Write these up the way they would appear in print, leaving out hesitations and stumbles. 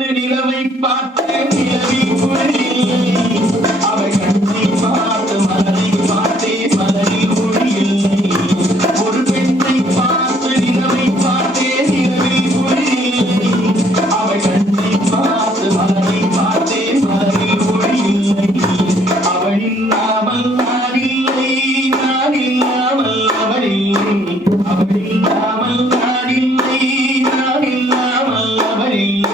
பார்த்து நிலவை பார்த்து நிலவி குழியில் அவை கண்ணை பார்த்து மலரை பார்த்தே மலரில் குழியில் ஒரு பெண்ணை பார்த்து நிலவை பார்த்தே நிலவில் குழியில் அவை கண்ணை பார்த்து மலரை பார்த்தே மலரில் குழியில் அவள் இல்லாமல் நான் இல்லை நான் இல்லாமல் அவள் இல்லை அவள் இல்லாமல் நான் இல்லை நான் இல்லாமல் அவள் இல்லை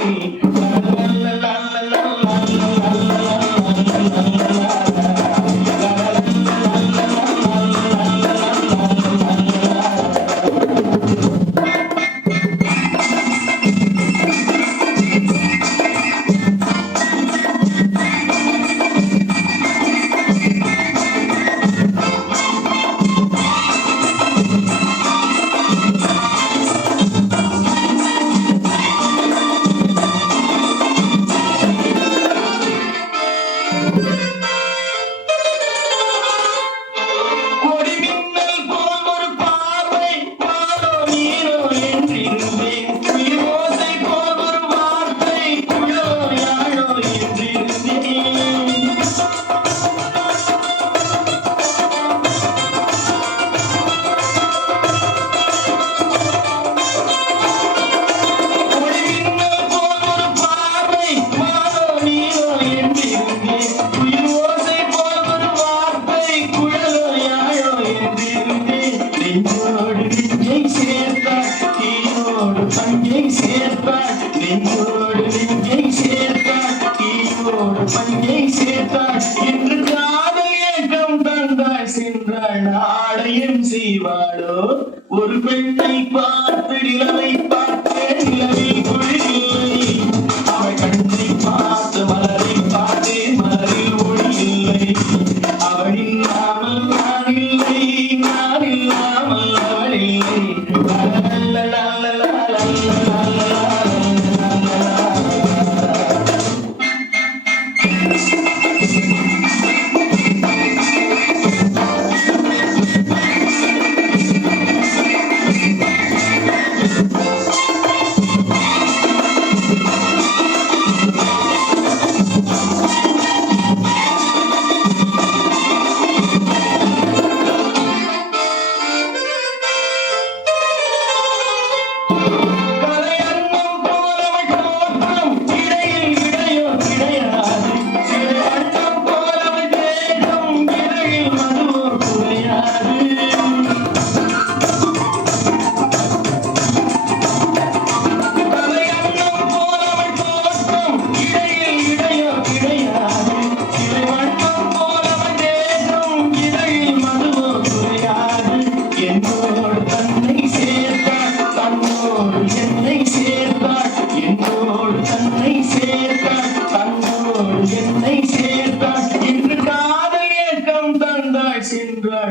ஒரு பெண்ணை பார்த்து நிலவை பார்த்து நிலவில் குழியில் அவள் கண்ணை பார்த்து மலரை பார்த்தே மலரில் ஒளியில்லை அவள் இல்லாமல் நான் இல்லை நான் இல்லாமல் அவள் இல்லை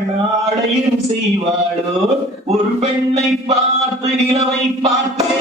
நாடையும் செய்வாளோ ஒரு பெண்ணை பார்த்து நிலவை பார்த்து